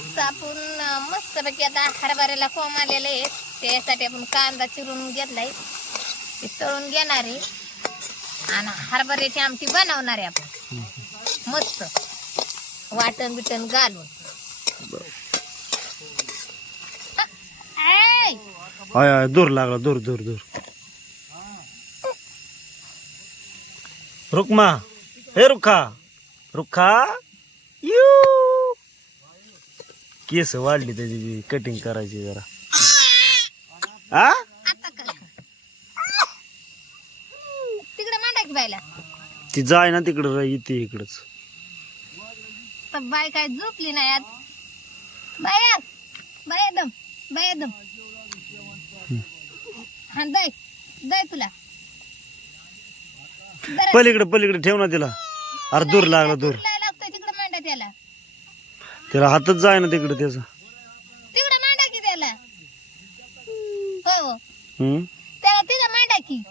आपण मस्तपैकी आता हरभऱ्याला कोंब आलेले आहेत. त्यासाठी आपण कांदा चिरून घेतलाय, ते तळून घेणार आहे आणि हरभऱ्याची आमटी बनवणार आहे आपण मस्त वाटण बिटण घालून. हाय दूर लागला, दूर दूर दूर. रुक्मा, हे रुखा रुखा यू. केस वाढली त्याची, कटिंग करायची जरा. आ तिकडे मांडा की बायला, ती जाय ना तिकडं, येते इकडच. तर बाय काय झोपली नाही आज. बाया बाया दम, बाया दम. हा दय दय तुला पलीकडे पलीकडे ठेव ना तिला. अरे दूर लागला, दूर लागतोय तिकडे मांडा त्याला. त्याला हातच जाय ना तिकडे त्याचा. तिकडे मांडा की त्याला. हो हम्म. त्याला तिकडे मांडा की.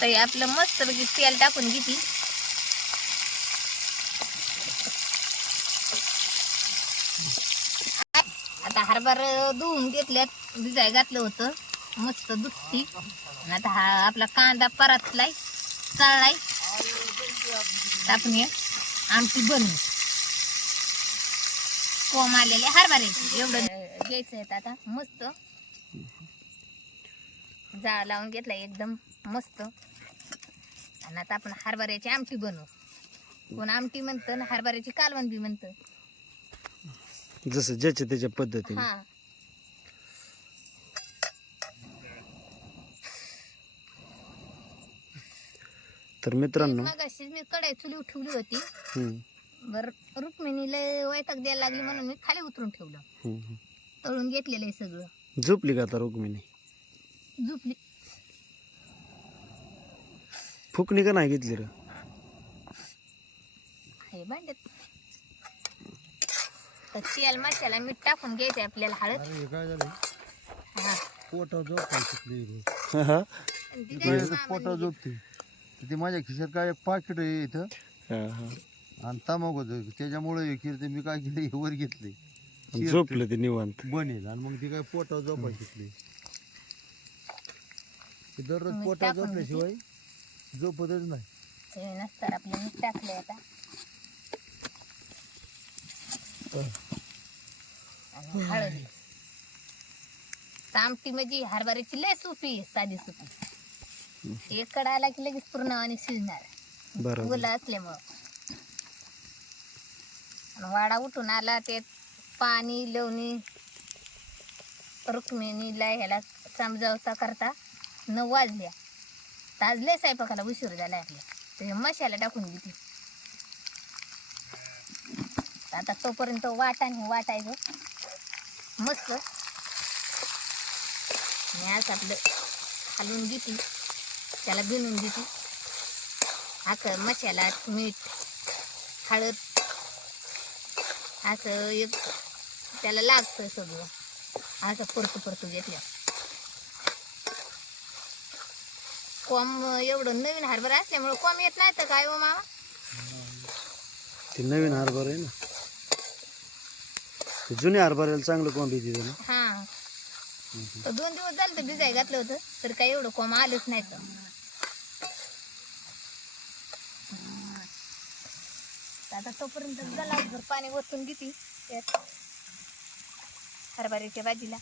तर आपलं मस्त पैकी तेल टाकून घेते. आता हरभरा धुवून घेतल्यात, भिजाय घातलं होतं मस्त दुधती. आता हा आपला कांदा परतलाय, तळलाय. आपण हे आमटी बनवू कोंब आलेले हरभऱ्याची. एवढं घ्यायचं आहे आता. मस्त जाळ लावून घेतलाय एकदम मस्त. आणि आता आपण हरभऱ्याची आमटी बनवू. कोण आमटी म्हणतं ना हरभऱ्याची कालवण बी म्हणतं, जसं ज्याच्या त्याच्या पद्धतीने. हा. तर मित्रांनो, मगाशी मी कढई चुली ठेवली होती. हम्म, बर रुक्मिणीला वैताग द्यायला लागली म्हणून मी खाली उतरून ठेवलं. हम्म. तळून घेतलेलं आहे सगळं. झोपली का आता रुक्मिणी? झोपली. फुकणी का नाही घेतली रे? हे भांड्यात तर तेल मसाला मीठ टाकून घ्यायचंय आपल्याला. हळद. काय झालं, हा. पोटावर झोपायला शिकली. हा. आणि ती काय मामाने पोटावर झोपते. ते माझ्या खिशात काय एक पाकिट आहे इथं, हा. आणि तमाक होतं. त्याच्यामुळे ते मी काय केलं, हे वर घेतले, झोपलं ते निवांत. बनेल. आणि मग ती काय पोटावर झोपायला शिकली. ते दररोज मीठ पोटावर टाकून झोपल्याशिवाय झोपतच नाही. हे नसतं आपलं मीठ टाकलंय आता. आणि हळद. तर आमटी म्हणजे हरभऱ्याची लय सोपी आहे, साधी सोपी. एक कडा आला की लगेच पूर्ण आणि शिजणार बरोबर. ओला असल्यामुळं. आणि वाडा उठून आला ते पाणी लवणी रुक्मिणीला ह्याला समजावता करता 9 वाजल्या. ताजले स्वयंपाकाला उशीर झाला आपल्या. ते मसाला टाकून घेते आता. तोपर्यंत वाटाणे वाटायचं मस्त. आज आपलं हलवून घेते, त्याला बिनून घेते. आखर मसाला मीठ हळद असं एक त्याला लागतं सगळं. असं परतू घेतलं. कोंब एवढं नवीन हरभरा असल्यामुळे कोंब येत नाही तर काय हो मामा. ते नवीन हरभरा आहे ना, ते जुन्या हरभऱ्याला चांगलं कोंब येते ना. हा. तर 2 दिवस झालं तर भिजाय घातलं होतं, तर काही एवढं कोंब आलंच नाही. तर आता तोपर्यंत गलासभर पाणी ओतून घेते त्यात हरभऱ्याच्या भाजीला.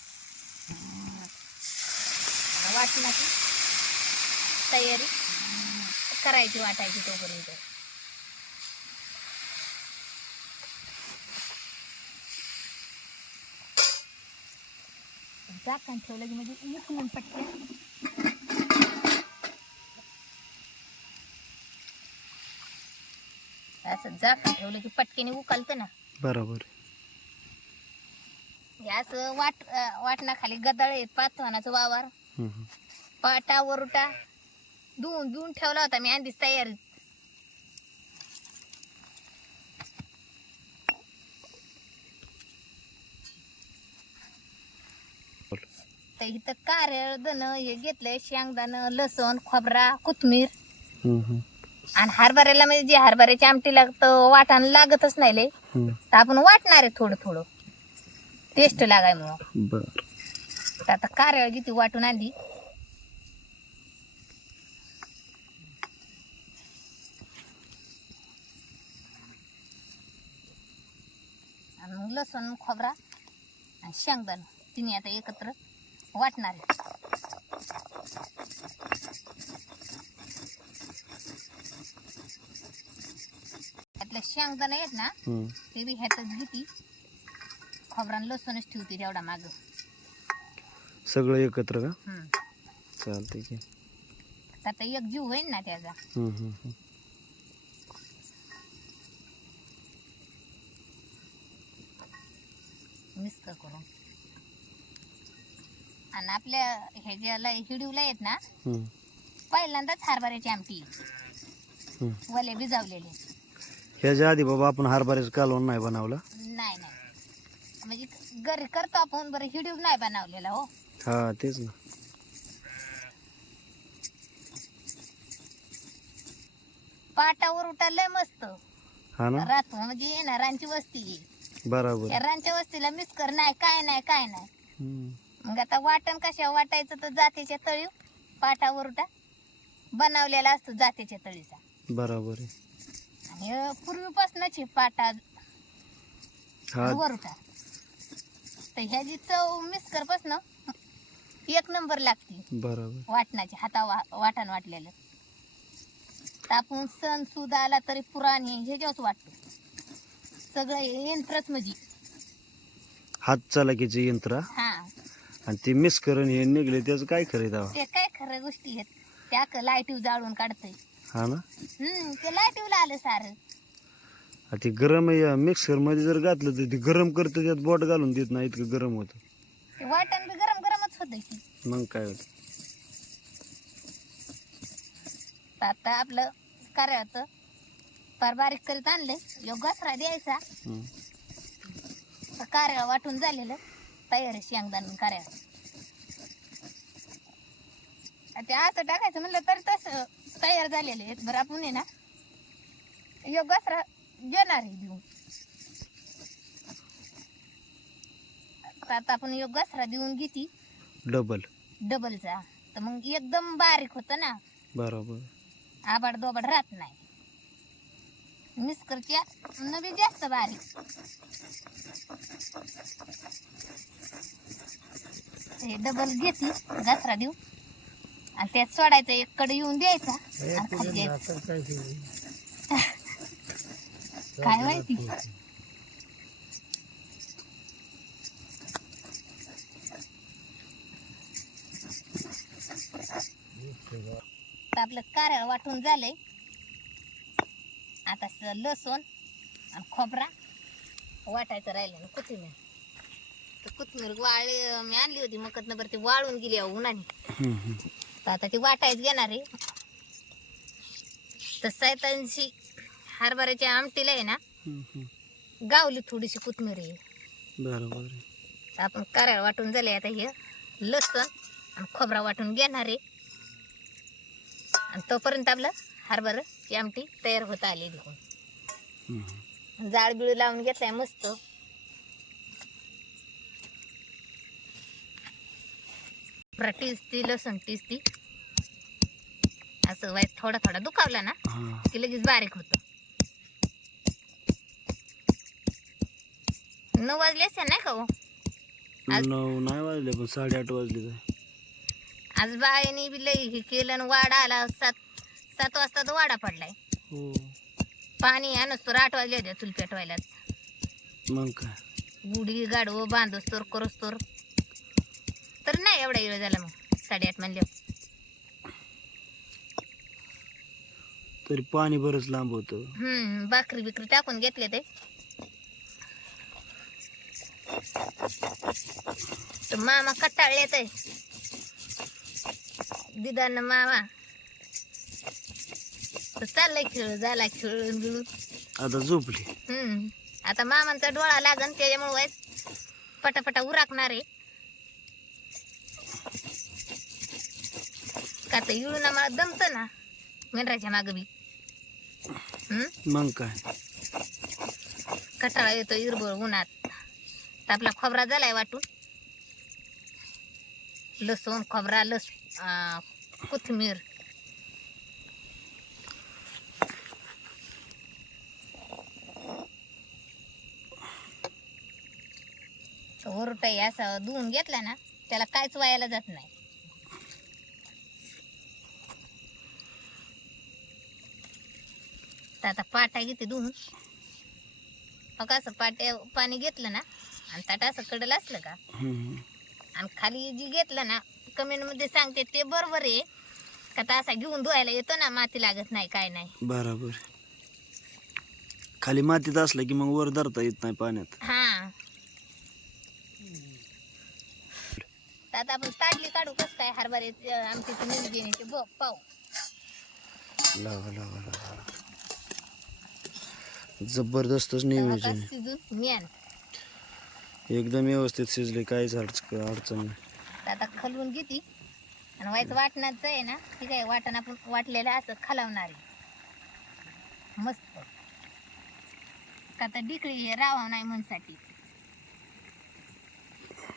वाटणाची तयारी करायची, वाटायची तोपर्यंत. झाकण ठेवलं की म्हणजे उकळून पटकन. असं झाकण ठेवलं की पटकेने उकळतं ना. बरोबर. हे असं वाटणाखाली गदाळ आहेत, पाचवानाचं वावर. हम्म. पाटा वरुटा धुवून ठेवला होता मी आधीच तयारी. तर इथं कारळ धन हे घेतलंय, शेंगदाणं लसूण खोबरा कोथिंबीर. हम्म. आणि हरभऱ्याला म्हणजे जे हरभऱ्याच्या आमटीला तर वाटण लागतच नाही लय, तर आपण वाटणार आहे थोडं थोडं टेस्ट लागाय म्हणून. बर. तर आता कारळ किती वाटून आणली. आणि मग लसूण खोबरा आणि शेंगदाणा तिन्ही आता एकत्र वाटणार आहे. त्यातले शेंगदाणा आहेत ना ते बी ह्यातच घेती, खोबरा आणि लसूणच ठेवते तेवढा माग. सगळं एकत्र का? चालतंय की. आता एक जीव होईल ना त्याचा. मिक्स करून. आणि आपल्या ह्याच्याला हिडीवला आहेत ना पहिल्यांदाच हरभऱ्याची आमटी वले भिजावलेले. ह्याच्या आधी बाबा आपण हरभऱ्याचं कालवण नाही बनवलं. नाही नाही म्हणजे घरी करतो आपण, बरं हिडीव नाही बनवलेला हो. हा तेच ना. पाटावर उठालंय मस्त. हा ना. रात म्हणजे ये ना रांची वस्ती आहे. बरोबर. त्या रांच्या वस्तीला मिस कर नाही काय नाही काय नाही. मग आता वाटण कशा वाटायचं तर जातीच्या तळी पाटावर उठा बनवलेला असतो जातीच्या तळीचा. बरोबर आहे. आणि पूर्वीपासूनच पाटा वरुटा तर ह्याची चव मिसकर पासन एक नंबर लागते. बरोबर. वाटणाची वाटण वाटलेलं. तर आपण सण सुद आला तरी पुराण ह्याच्याच वाटतो. सगळं यंत्रच म्हणजे हात चालाकीचे यंत्र. हा. आणि ते मिस करून हे निघले त्याचं काय खरं दावा. ते काय खरं गोष्टी आहेत त्या लाईटीव जाळून काढतय. हा ना. ते लाईटीवला आलं सारं. ते गरम मिक्सर मध्ये जर घातलं तर ते गरम करतं, त्यात बोट घालून देत नाही, इतकं गरम होतं. ते वाटण बी गरम गरमच होत की. मग काय होत. आता आपलं करायचं फार बारीक करीत आणले योग घसरा द्यायचा. कारळ वाटून झालेलं तयार आहे. शेंगदाणा कारळ ते आता टाकायचं म्हणलं तर तसं तयार झालेले आहेत. बरं आपण आहे ना योग घसरा देणार आहे देऊन. आता आपण योग घसरा देऊन घेती डबलचा, तर मग एकदम बारीक होतं ना. बरोबर. आबाड दोबाड राहत नाही. मिसकरच्या नवी जास्त बारीक. हे डबल घेतली घसरा देऊ आणि त्यात सोडायचं, एक कडे येऊन द्यायचा आणि खाली द्यायचं. काय माहिती. आपलं कारळ वाटून झालंय. आता लसूण आणि खोबरा वाटायचं राहिलं ना. कोथिंबीर तर कोथिंबीर मी आणली होती मकतनं, बरं ती वाळून गेली उन्हाने. तर आता ती वाटायच घेणार आहे. तर सैतांशी हरभऱ्याच्या आमटीला आहे ना गावली थोडीशी कोथिंबीर आहे. बरोबर. तर आपण कारळ वाटून झाले. आता हे लसूण आणि खोबरा वाटून घेणार आहे. आणि तोपर्यंत आपलं हरभऱ्याची आमटी तयार होत आली. जाळ बिळ लावून घेतलाय मस्त. टिचती लसूण टिचती असं वाईट थोडा थोडा दुखावला ना की लगेच बारीक होत. 9 वाजले असेल नाही का हो? 9 नाही वाजले पण 8:30 वाजले. आज बाईने बी लई हे केलं. वाडा आला 7 वाजता तो वाडा पडलाय. पाणी आणस तर 8 वाजले होते चूल पेटवायला. मग काय गुढी गाडवं बांधूस तर करूस तर नाही एवढा वेळ झाला. मग 8:30 म्हणले तरी पाणी बरंच लांब होतं. भाकरी बिकरी टाकून घेतले ते. तर मामा कटाळलेत आहे. दिदान मामा तर चाललंय खेळ झाला खेळून बिळून आता झोपली. आता मामांचा डोळा लागन त्याच्यामुळे पटापटा उराकणार आहे. का तर इळून मला दमत ना मेंढराच्या माग बी. मग काय कटाळा येतो इरबळ उन्हात. तर आपला खोबरा झालाय वाटून, लसूण खोबरा कोथिंबीर. वरटाई असं धुवून घेतला ना त्याला काहीच वायाला जात नाही. तर आता पाटा घेते धुवून. मग असं पाणी घेतलं ना आणि ताट असं कडल असलं का आणि खाली जी घेतलं ना, कमेंट मध्ये सांगते ते बरोबर आहे का. तर असा घेऊन धुवायला येतो ना, माती लागत नाही काय नाही. बरोबर. खाली मातीत असलं की मग वर धरता येत नाही पाण्यात. हा. तर आता आपण ताडली काढू कस काय हरभरे आमची निवडीचे पाहू. लावा लावा लावा. जबरदस्तच नियोजन. शिजून न्यान. एकदम व्यवस्थित शिजले, काहीच अडचण नाही. आता खलवून घेते आणि व्हायचं वाटणाचं आहे ना, ठीक आहे. वाटण आपण वाटलेलं असं खलवणार आहे मस्त. का तर डिकळी हे राहावं नाही म्हणसाठी.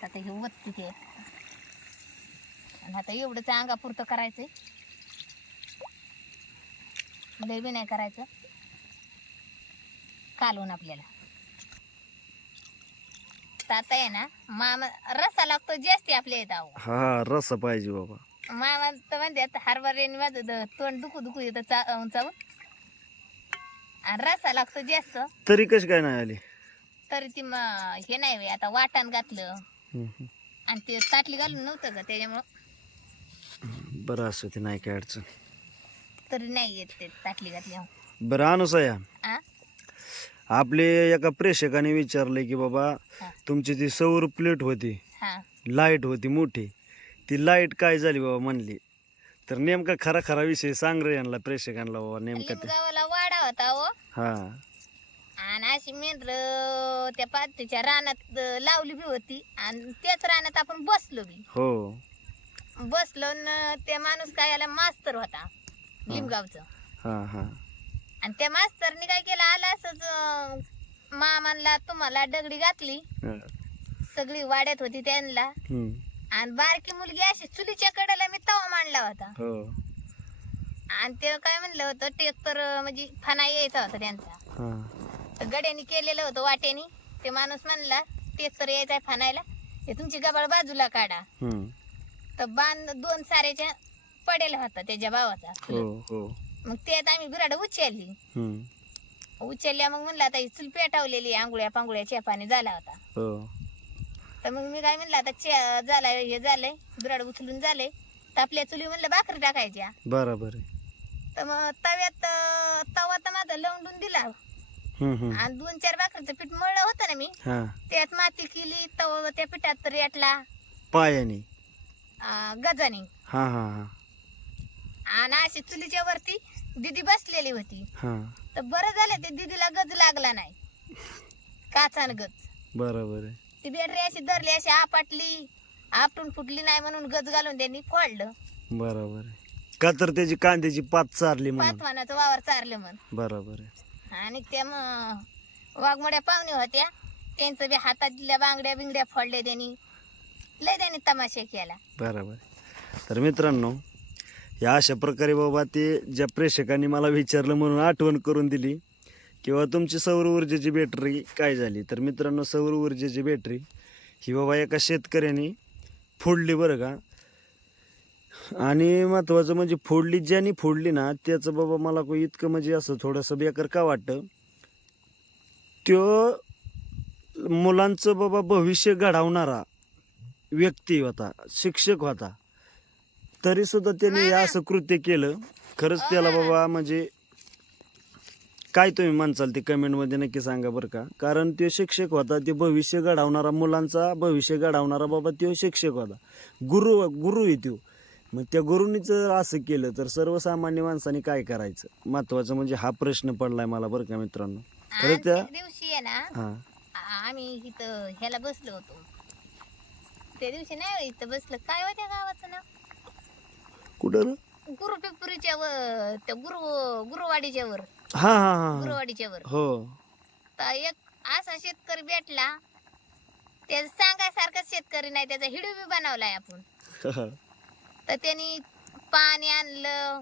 आता हे वत्ती ते आणि आता एवढंच अंगापुरतं करायचंय, लय बी नाही करायचं. कालवून आपल्याला तर आता आहे ना, मामा रस्सा लागतो जास्ती आपल्या येत. हा रस्सा पाहिजे बाबा. मामा तर म्हणते हरभऱ्याने माझं तोंड दुखू येतं चावून चावून, आणि रस्सा लागतो जास्त. तरी कशी काय नाही आली? तरी ती हे नाही बाई, आता वाटण घातलं आणि ते ताटली घालून नव्हतं का त्याच्यामुळं बरं असं ते नाही काय अडचण. तरी नाही येत ते ताटली घातली. बरं अनुसया, आ आपले एका प्रेक्षकाने विचारले की बाबा हा. तुमची ती सौर प्लेट होती, हा लाईट होती मोठी, ती लाईट काय झाली बाबा म्हणली. तर नेमका खरा खरा विषय सांग रे यांना प्रेक्षकांना बाबा नेमका ते. लिंबगावाला वाडा होता हो, हा आणि अशी मेंढर त्या पातीच्या रानात लावली बी होती आणि त्याच रानात आपण बसलो बी. हो बसलो न ते माणूस काय आला मास्तर होता लिंबगावचं. हा हा आणि त्या मास्तरनी काय केलं, आला असंच मामांना तुम्हाला दगडी घातली, हा. सगळी वाड्यात होती त्यांना. आणि बारकी मुलगी अशी चुलीच्या कडेला मी तवा मांडला होता. हो आणि ते काय म्हणलं होतं, टेक तर म्हणजे फणा यायचा होता त्यांचा. हा तर गड्यानी केलेलं होतं वाट्यानी. ते माणूस म्हणला टेक तर यायचा फणायला, ते तुमची गबाळ बाजूला काढा. तर बांध 2 साऱ्याच्या पडेल होता त्याच्या भावाचा. हो हो मग त्यात आम्ही बिराड उचलल्या. मग म्हणलं आता ही चूल पेटावलेली, आंघोळ्या पांगोळ्या पाणी झाला होता. हो तर मग मी काय म्हणलं, आता झालाय हे झालंय, बिराड उचलून झालंय, तर आपल्या चुली म्हणलं भाकरी टाकायच्या. बरोबर. तर मग तव्यात तवा तर माझा लवंडून दिला आणि 2-4 भाकरीचं पीठ मळलं होतं ना मी, त्यात माती केली. तवा त्या पिठात रेटला पायाने गजानी. हा हा हा आणि अशी चुलीच्या वरती दिदी बसलेली होती. हा तर बरं झालं ते दिदीला गज लागला नाही, काचान गज. बरोबर आहे. ती बॅटरी अशी धरली, अशी आपटली, आपटून फुटली नाही म्हणून गज घालून त्यांनी फोडलं. बरोबर आहे. का तर त्याची कांद्याची पात चारली म्हणून. पाचवानाचं वावर चारलं म्हण. बरोबर आहे. आणि त्या वाघमोड्या पाहुणे होत्या, त्यांचं बी हातातल्या बांगड्या बिंगड्या फोडल्या त्यांनी. लय त्यांनी तमाशा केला. बरोबर. तर मित्रांनो, या अशा प्रकारे बाबा ते ज्या प्रेक्षकांनी मला विचारलं म्हणून आठवण करून दिली किंवा तुमची सौर ऊर्जेची बॅटरी काय झाली. तर मित्रांनो, सौर ऊर्जेची बॅटरी ही बाबा एका शेतकऱ्याने फोडली बरं का. आणि महत्त्वाचं म्हणजे फोडली, ज्याने फोडली ना त्याचं बाबा मला इतकं म्हणजे असं थोडंसं बेकार का वाटतं, तो मुलांचं बाबा भविष्य घडवणारा व्यक्ती होता, शिक्षक होता, तरी सुद्धा त्याने असं कृत्य केलं. खरंच त्याला बाबा म्हणजे काय तुम्ही म्हणसाल ते कमेंटमध्ये नक्की सांगा बरं का. कारण तो शिक्षक होता, ते भविष्य घडवणारा, मुलांचा भविष्य घडवणारा बाबा तो शिक्षक होता, गुरु आहे तो. मग त्या गुरुनीच असं केलं तर सर्वसामान्य माणसाने काय करायचं. महत्वाचं म्हणजे हा प्रश्न पडलाय मला बरं का मित्रांनो. खरं त्या दिवशी आहे ना, आम्ही इथं ह्याला बसलो होतो. त्या दिवशी नाही इथं बसलं, काय होत्या गावाचं नाव, कुठं गुरुपिपुरीच्या वर, त्या गुरुवाडीच्या वर. हा हा हा गुरुवाडीच्या वर. हो तर एक असा शेतकरी भेटला, त्याचं सांगायसारखा शेतकरी नाही, त्याचा हिडू बी बनवलाय आपण. तर त्यांनी पाणी आणलं,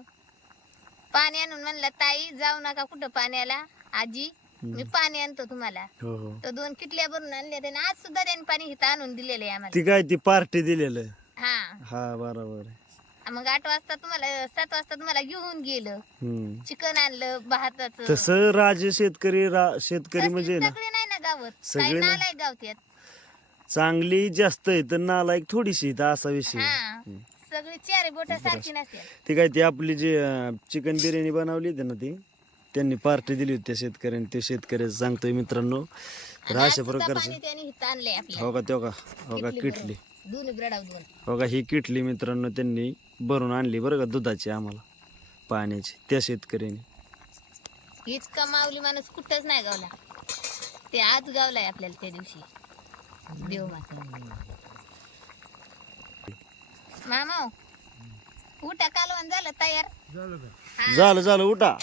पाणी आणून म्हणलं ताई जाऊ नका कुठं पाण्याला, आजी मी पाणी आणतो तुम्हाला. हो हो तर 2 किटल्या भरून आणल्या त्याने. आज सुद्धा त्यांनी पाणी इथं आणून दिलेलं आहे आम्हाला. ती काय ती पार्टी दिलेलं हा हा बरोबर आहे. मग 8 वाजता तुम्हाला, 7 वाजता तुम्हाला घेऊन गेलं, हम्म. चिकन आणलं भाताचं. तसं राजे शेतकरी शेतकरी म्हणजे ना सगळे नाही ना गावत, सगळे काही नाही. नालायक गावत्यात. चांगली जास्त आहे तर नालायक थोडीशी आहे, तर असा विषय आहे. हा सगळी 4 बोट सारखी नसते. ती काय ती आपली जी चिकन बिर्याणी बनवली होती ना, ती त्यांनी पार्टी दिली होती त्या शेतकऱ्यांनी. ते शेतकऱ्याचं सांगतोय मित्रांनो. तर अशा प्रकारचं पाणी त्यांनी इथं आणलंय आपल्या. हो का तो का हो का किटली दोन्ही ब्रेडाव 2. हो का ही किटली मित्रांनो त्यांनी भरून आणली बरं का, दुधाची आम्हाला पाण्याची त्या शेतकऱ्याने. इतका माऊली माणूस कुठंच नाही गावला, ते आज गावलाय आपल्याला त्या दिवशी. देव मामा उठा, कालवण झालं तयार. झालं का? हा. झालं उठा.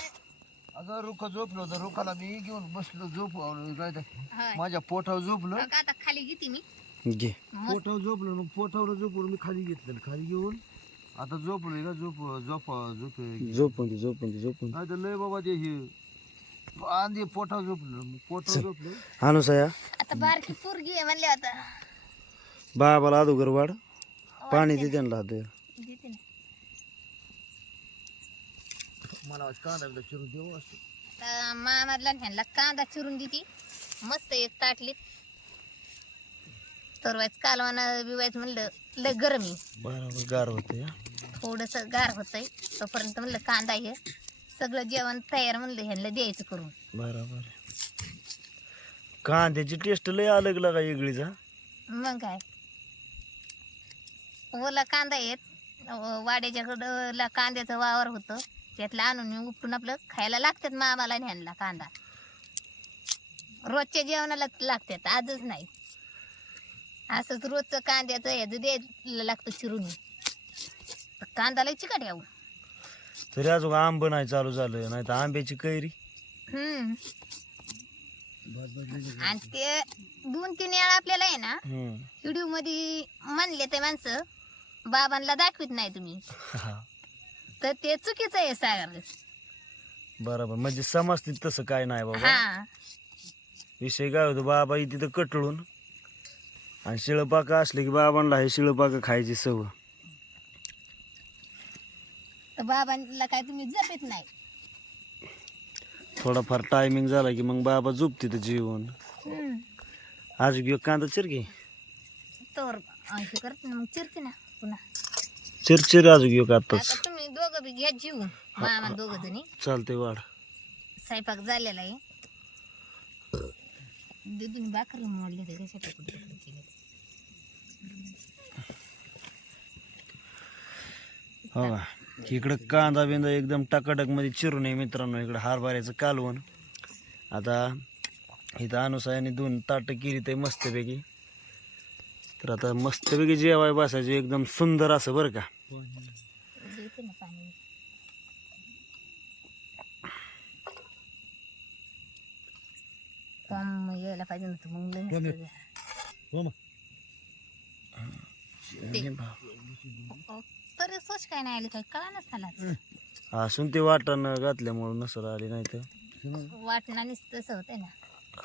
अगं रुखा झोपलो होतं, रुखाला मी घेऊन बसलो काय ते, होय. माझ्या पोटावर झोपलं. हो का, आता खाली घेते मी. घे मस्त. पोटावर झोपलं, मग पोटावर झोपून मी खाली घेतलं, खाली घेऊन आता झोपलोय का, झोपून दे. नाही तर लय बाबा ते हे आंधी पोटावर झोपलं, मग पोटावर झोपलं. अनुसया आता बारकी पोरगी आहे म्हणले, आता बाबाला अदोगर वाढ पाणी दे त्यांना हात. देते ना. मला आज कांदा बिंदा चिरून देऊ असं. तर मामाला ह्यांना कांदा चिरून देते मस्त एक ताटलीत. तर व्हायचं कालवाना बिवायचं म्हणलं लय गरम आहे, बरोबर गार होते. थोडस गार होतंय, तोपर्यंत म्हणलं कांदा हे सगळं जेवण तयार म्हणलं ह्यांना द्यायचं करून. बरोबर कांद्याची टेस्ट लय अलग लागा वेगळीचा. मग काय, ओला कांदा येत वाड्याच्याकडं कांद्याचं वावर होतं, त्यातलं आणून उपटून आपलं खायला लागतात मामाला आणि ह्यांना कांदा. रोजच्या जेवणालाच लागतात, आजच नाही. असंच रोजचं कांद्याचं ह्याचं द्यायला लागतं चिरून. तर कांदा लय चिकट यावं. तरी अजून आंब नाही चालू झालं, नाही तर आंब्याची कैरी. आणि ते 2-3 वेळा आपल्याला आहे ना हम्म. व्हिडिओ मध्ये म्हणले ते माणसं बाबांना दाखवित नाही तुम्ही, तर ते चुकीचं आहे सागर. बरोबर, म्हणजे समजते तसं काय नाही बाबा. हा विषय काय होतो, बाबा इथे तर कटळून आणि शिळपाका असले की बाबांना हे शिळपाका खायची सवय. तर बाबांना काय तुम्ही जपत नाही. थोडाफार टायमिंग झाला की मग बाबा झोपते तर जेवण. आज घेऊ कांदा चिरकी तर हे करते ना, मग चिरते ना पुन्हा. चिरचिर आज घेऊ का आताच. आता तुम्ही दोघं बी घ्या जीव, मामा दोघं जणी. चालते वाढ. स्वयंपाक झालेला आहे. दुधून भाकर मोडले ते कशासाठी कुठे केले. हो का, इकडं कांदा बिंदा एकदम टकाटक मध्ये चिरून आहे मित्रांनो. इकडं हरभऱ्याचं कालवण. आता इथं अनुसायाने 2 ताटं केली ते मस्तपैकी. तर आता मस्तपैकी जेवाय बसायचं एकदम सुंदर असं बरं का. देते ना पाणी. कम यायला पाहिजे नव्हतं मग लय मस्त झालं. तरी सोच काय नाही आली, काही कळानच झाला. असून ते वाटण घातल्यामुळं नसर आली, नाही तर वाटणानेच तसं होतंय ना.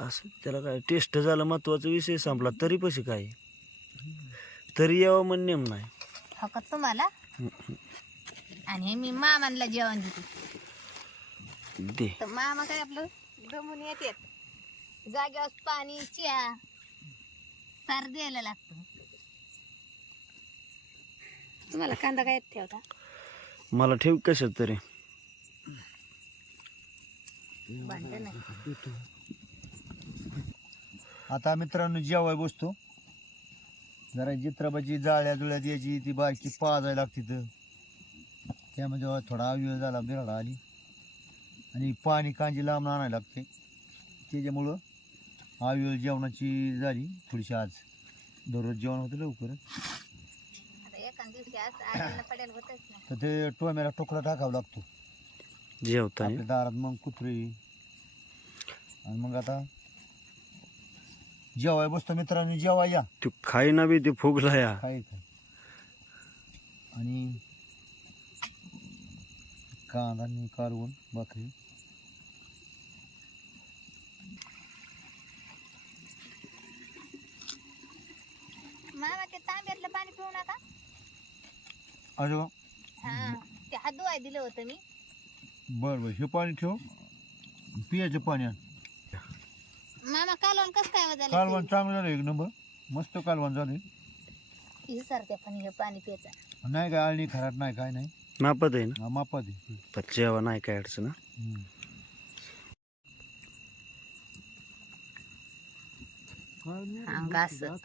असं त्याला काय टेस्ट झालं महत्वाचा विषय संपला. तरी पैसे काय तरी यावं म्हण नेम नाही. हो का तुम्हाला. आणि हे मी मामांना जेवण देते. दे तर मामा काय आपलं दमून येतात, जाग्यावर पाणी चहा सार द्यायला लागतं. तुम्हाला कांदा काय ठेवता. मला ठेव कशात तरी. भांडण नाही. आता मित्रांनो जेवाय बसतो. जरा जित्राबाची जाळ्या जुळ्यात यायची ती बारकी पाजायला लागते, तर त्यामध्ये थोडा वेळ झाला, बिराडा आली आणि पाणी कांजी लांब आणायला लागते. त्याच्यामुळं आवेळ जेवणाची झाली थोडीशी. आज दररोज जेवण होतं लवकर, आता एखाद दिवशी असं आणायला पडेल होतच ना. तर ते टोमॅला टोकरा टाकावा लागतो. जेवताना आपल्या दारात मग कुत्री. आणि मग आता जेवाय बसतो मित्रांनी, जेवाय या तू खाईना बी ते फुगला या. खायचं. आणि कांदा आणि कालवून भाकरी. मामा ते तांब्यातलं पाणी पिऊ नका. अरे वा. हा ते हात धुवाय दिलं होतं मी. बरं बरं, हे पाणी ठेव, पियाचं पाणी आण. मामा कालवण कसं काय हो झालं? कालवण चांगलं झालं, एक नंबर मस्त कालवण झाले. विसरते पण हे पाणी प्यायचं. नाही काय आळणी खराट नाही, काय नाही. मापत आहे ना, हा, मापात आहे. पण जेवा नाही काय अडचण ना. अंग असं.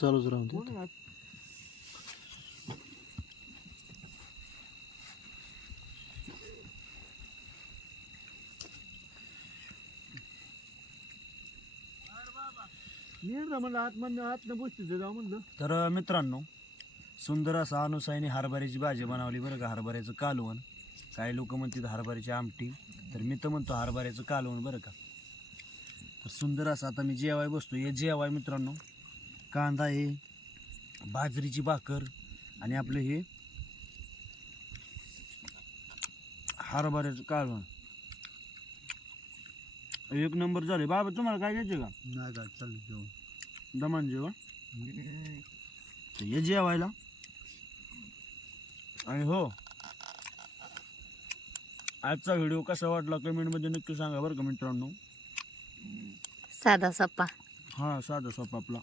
चालूच राहून दे. तर मित्रांनो, सुंदर असा अनुसाईने हरभऱ्याची भाजी बनवली बरं का. हरभऱ्याचं कालवण, काही लोक म्हणतात हरभऱ्याची आमटी, तर मी तर म्हणतो हरभऱ्याचं कालवण बरं का. तर सुंदर असं आता मी जेवाय बसतो. हे जेवाय मित्रांनो, कांदा आहे, बाजरीची भाकर आणि आपलं हे हरभऱ्याचं कालवण. एक नंबर झाले. बाबा तुम्हाला काय घ्यायचे का? नाही काय चालू जेवण. दमान जेवण. ये जेवायला. आणि हो, आजचा व्हिडिओ कसा वाटला कमेंटमध्ये नक्की सांगा बरं का मित्रांनो. साधा सप्पा. हा, साधा सोपा आपला.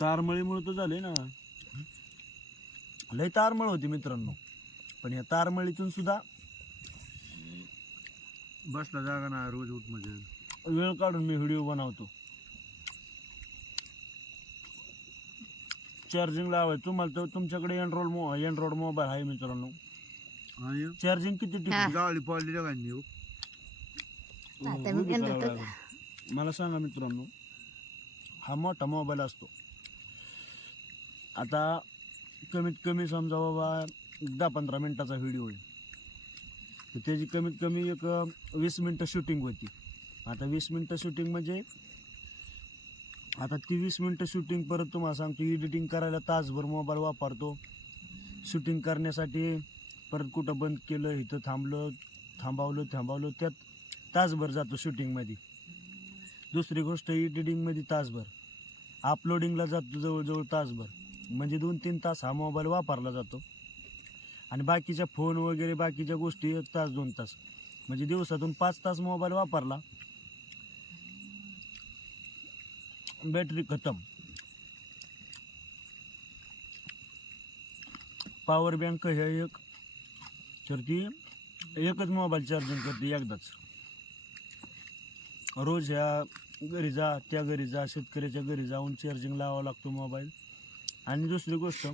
तारमळीमुळे तर झाले ना, लय तारमळ होती मित्रांनो. पण या तारमळीतून सुद्धा बसला जागा ना, रोज उठ म्हणजे वेळ काढून मी व्हिडिओ बनवतो. चार्जिंग लावायचं तुम्हाला तर तुमच्याकडे एंड्रॉइड मोबाईल आहे मित्रांनो. आणि चार्जिंग किती गावली पडली जगांनी. मला सांगा मित्रांनो, हा मोठा मोबाईल असतो. आता कमीत कमी समजा बाबा 10-15 मिनिटाचा व्हिडिओ आहे, तर त्याची कमीत कमी एक 20 मिनटं शूटिंग होती. आता 20 मिनटं शूटिंग म्हणजे आता ती 20 मिनटं शूटिंग परत तुम्हाला सांगतो एडिटिंग करायला तासभर मोबाईल वापरतो. शूटिंग करण्यासाठी परत कुठं बंद केलं, इथं थांबवलं त्यात तासभर जातो शूटिंगमध्ये. दुसरी गोष्ट एडिटिंगमध्ये तासभर, अपलोडिंगला जातो जवळजवळ तासभर. म्हणजे 2-3 तास हा मोबाईल वापरला जातो. आणि बाकीच्या फोन वगैरे बाकीच्या गोष्टी 1 तास 2 तास, म्हणजे दिवसातून 5 तास मोबाईल वापरला, बॅटरी खतम. पॉवर बँक हे एक, तर ती एकच मोबाईल चार्जिंग करते एकदाच. रोज ह्या घरी जा त्या घरी जा, शेतकऱ्याच्या घरी जाऊन चार्जिंग लावावा लागतो मोबाईल. आणि दुसरी गोष्ट,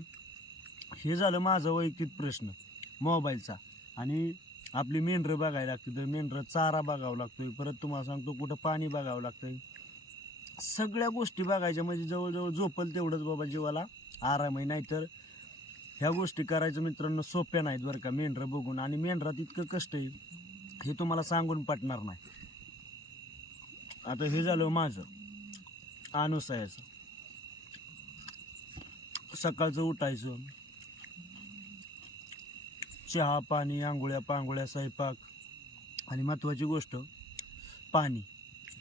हे झालं माझा वैयक्तिक प्रश्न मोबाईलचा. आणि आपली मेंढरं बघायला लागते, तर मेंढरं चारा बघावं लागतोय. परत तुम्हाला सांगतो कुठं पाणी बघावं लागतंय. सगळ्या गोष्टी बघायच्या म्हणजे जवळजवळ झोपल तेवढंच बाबा जीवाला आराम आहे. नाहीतर ह्या गोष्टी करायचं मित्रांनो सोप्या नाहीत बरं का. मेंढरं बघून आणि मेंढरात इतकं कष्ट आहे हे तुम्हाला सांगून पटणार नाही. आता हे झालं माझं अनुसायाचं. सकाळचं उठायचं, चहा पाणी, आंघोळ्या पांघोळ्या, स्वयंपाक, आणि महत्त्वाची गोष्ट पाणी.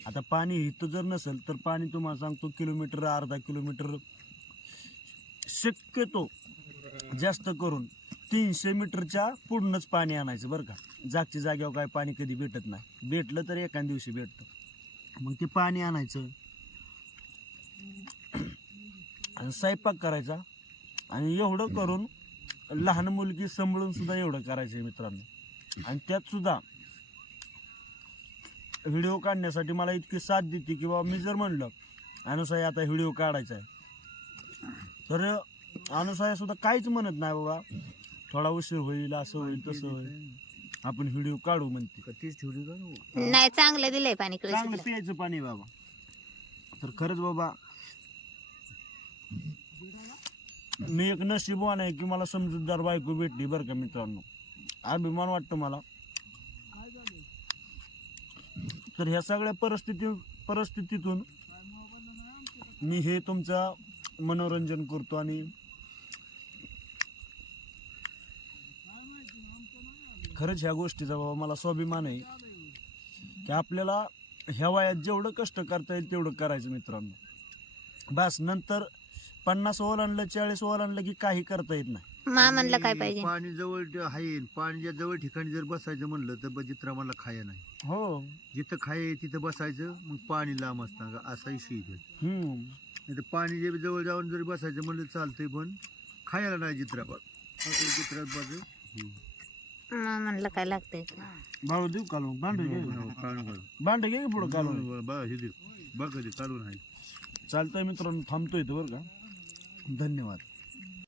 आता पाणी इथं जर नसेल तर पाणी तुम्हाला सांगतो किलोमीटर, अर्धा किलोमीटर, शक्यतो जास्त करून 300 मीटरच्या पुढनंच पाणी आणायचं बरं का. जागच्या जागेवर काय पाणी कधी भेटत नाही, भेटलं तर एका दिवशी भेटतं. मग ते पाणी आणायचं आणि स्वयंपाक करायचा. आणि एवढं करून लहान मुलगी सांभाळून सुद्धा एवढं करायचं आहे मित्रांनो. आणि त्यात सुद्धा व्हिडिओ काढण्यासाठी मला इतकी साथ देते की बाबा मी जर म्हणलं अनुसाया आता व्हिडिओ काढायचा आहे, तर अनुसाया सुद्धा काहीच म्हणत नाही बाबा थोडा उशीर होईल, असं होईल तसं होईल, आपण व्हिडिओ काढू म्हणते. तीच ठेवली का? नाही, चांगलं दिलंय पाणी. चांगलं प्यायचं पाणी बाबा. तर खरंच बाबा मी एक नशीबवान आहे की मला समजूतदार बायको भेटली बरं का मित्रांनो. अभिमान वाटतो मला. तर ह्या सगळ्या परिस्थितीतून मी हे तुमचा मनोरंजन करतो आणि खरंच ह्या गोष्टीचा बाबा मला स्वाभिमान आहे की आपल्याला ह्या वयात जेवढं कष्ट करता येईल तेवढं करायचं मित्रांनो. बस नंतर 50 ओलांडलं 40 ओलांडलं की काही करता येत नाही. मामांना काय पाहिजे? पाणी जवळ आहे, पाण्याच्या जवळ ठिकाणी जर बसायचं म्हणलं तर बजित्रामाला खाया नाही. हो. जिथं खाय तिथं बसायचं, मग पाणी लांब असतं असा विषय आहे. हम्म. नाही तर पाणी जे जवळ जाऊन जरी बसायचं म्हणलं चालतंय, पण खायला नाही चित्राबाद. चित्राबाद मामांना काय लागतंय? भाऊ देऊ कालून भांडे घे भांडे घे पुढं कालून बघ कालून आहे. चालतंय मित्रांनो, थांबतो इथं बरं का. धन्यवाद.